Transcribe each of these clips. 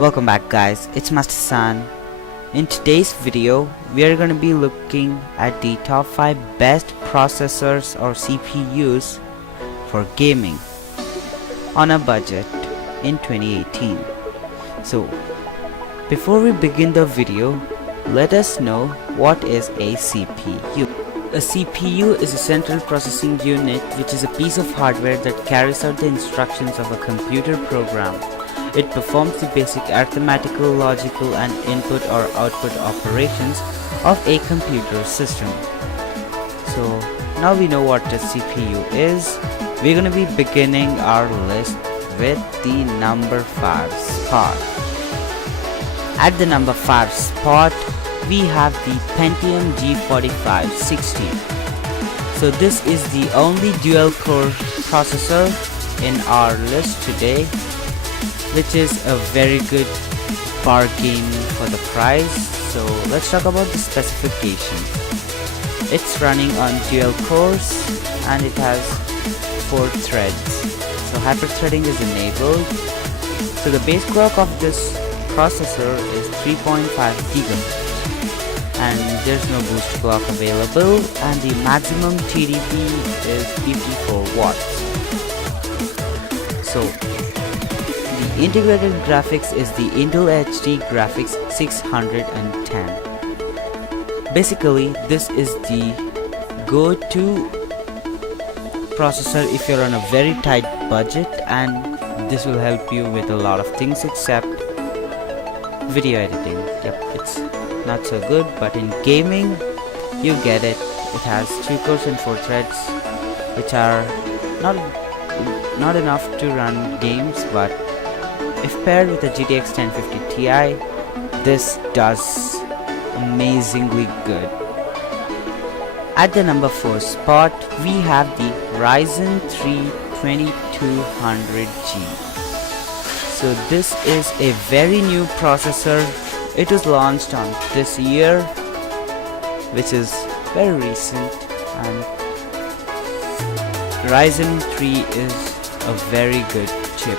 Welcome back guys, it's Master San. In today's video, we are going to be looking at the top 5 best processors or CPUs for gaming on a budget in 2018. So, before we begin the video, let us know what is a CPU. A CPU is a central processing unit, which is a piece of hardware that carries out the instructions of a computer program. It performs the basic arithmetical, logical and input or output operations of a computer system. So now we know what a CPU is. We're going to be beginning our list with the number 5 spot. At the number 5 spot, we have the Pentium G4560. So this is the only dual core processor in our list today, which is a very good bargain for the price. So let's talk about the specifications. It's running on dual cores and it has 4 threads. So hyper-threading is enabled. So the base clock of this processor is 3.5 GHz and there's no boost clock available, and the maximum TDP is 54 watts. So the integrated graphics is the Intel HD Graphics 610. Basically, this is the go-to processor if you're on a very tight budget, and this will help you with a lot of things except video editing. Yep, it's not so good, but in gaming, you get it. It has 2 cores and 4 threads, which are not enough to run games, but if paired with a GTX 1050 Ti, this does amazingly good. At the number 4 spot, we have the Ryzen 3 2200G. So this is a very new processor. It was launched on this year, which is very recent, and Ryzen 3 is a very good chip.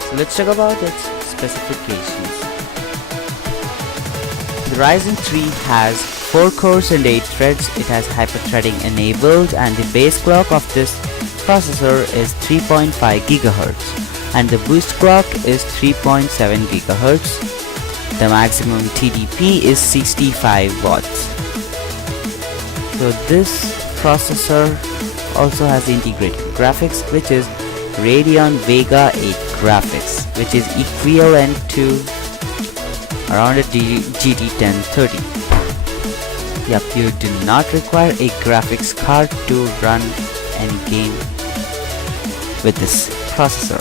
So let's talk about its specifications. The Ryzen 3 has 4 cores and 8 threads. It has hyper-threading enabled, and the base clock of this processor is 3.5 GHz and the boost clock is 3.7 GHz. The maximum TDP is 65 watts. So this processor also has integrated graphics, which is Radeon Vega 8 graphics, which is equivalent to around a GT 1030. Yep, you do not require a graphics card to run any game with this processor.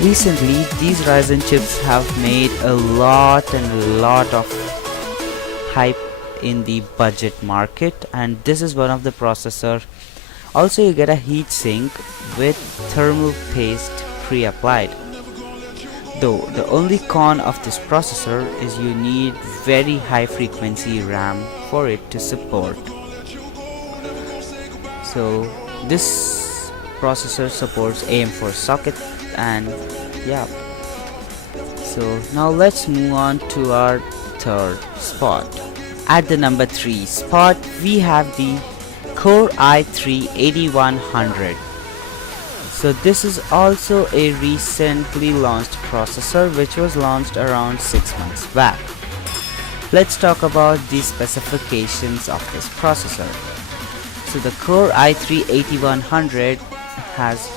Recently, these Ryzen chips have made a lot of hype in the budget market, and this is one of the processor. Also, you get a heatsink with thermal paste pre-applied. Though the only con of this processor is you need very high frequency RAM for it to support. So this processor supports AM4 socket, and yeah. So now let's move on to our 3rd spot. At the number 3 spot, we have the Core i3 8100. So this is also a recently launched processor, which was launched around 6 months back. Let's talk about the specifications of this processor. So the Core i3 8100 has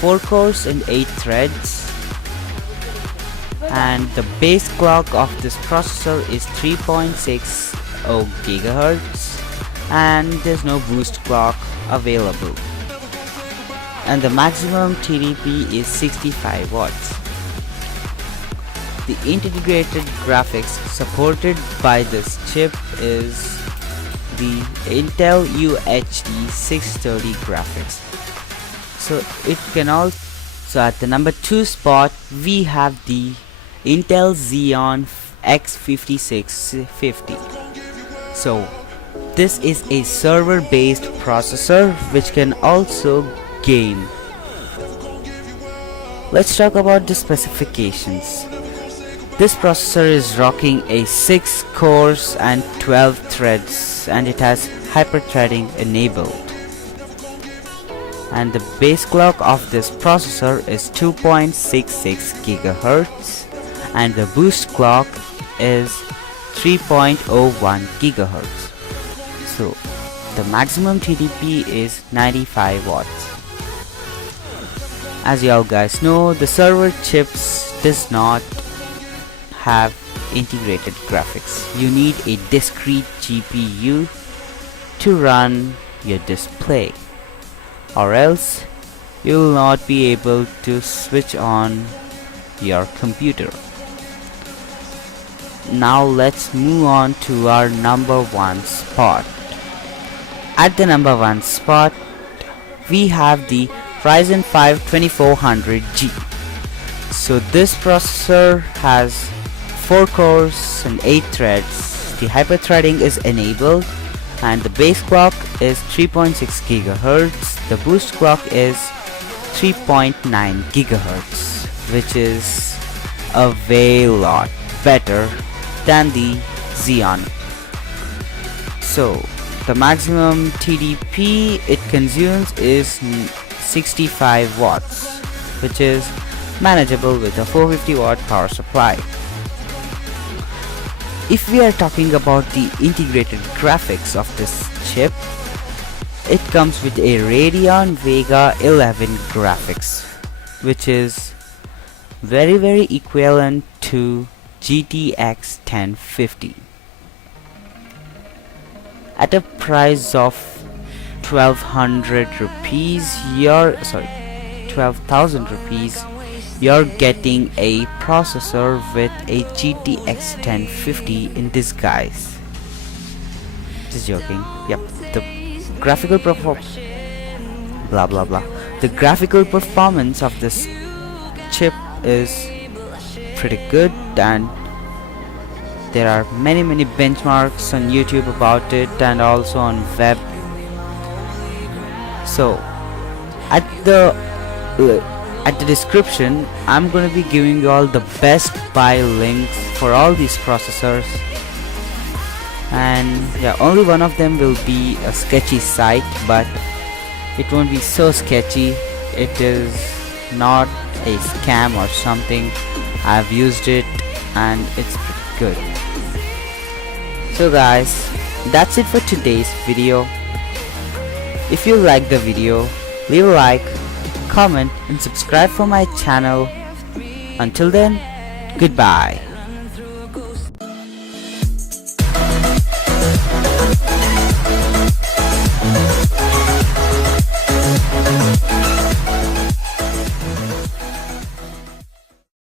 4 cores and 8 threads, and the base clock of this processor is 3.60 GHz and there's no boost clock available, and the maximum TDP is 65 watts. The integrated graphics supported by this chip is the Intel UHD 630 graphics. So it can also, at the number 2 spot, we have the Intel Xeon X5650. So this is a server based processor which can also game. Let's talk about the specifications. This processor is rocking a 6 cores and 12 threads, and it has hyperthreading enabled. And the base clock of this processor is 2.66 GHz, and the boost clock is 3.01 GHz. So the maximum TDP is 95 watts. As you all guys know, the server chips does not have integrated graphics. You need a discrete GPU to run your display, or else you will not be able to switch on your computer. Now let's move on to our number 1 spot. At the number 1 spot, we have the Ryzen 5 2400G. So this processor has 4 cores and 8 threads. The hyperthreading is enabled, and the base clock is 3.6 GHz. The boost clock is 3.9 GHz, which is a way lot better than the Xeon. So the maximum TDP it consumes is 65 watts, which is manageable with a 450 watt power supply. If we are talking about the integrated graphics of this chip, it comes with a Radeon Vega 11 graphics, which is very equivalent to GTX 1050. At a price of 1200 rupees, 12,000 rupees, you're getting a processor with a GTX 1050 in disguise. Just joking. Yep, the graphical The graphical performance of this chip is pretty good, and there are many benchmarks on YouTube about it, and also on web. So at the description, I'm gonna be giving you all the best buy links for all these processors, and yeah, only one of them will be a sketchy site, but it won't be so sketchy. It is not a scam or something. I've used it and it's pretty good. So guys, that's it for today's video. If you like the video, leave a like, comment and subscribe for my channel. Until then, goodbye.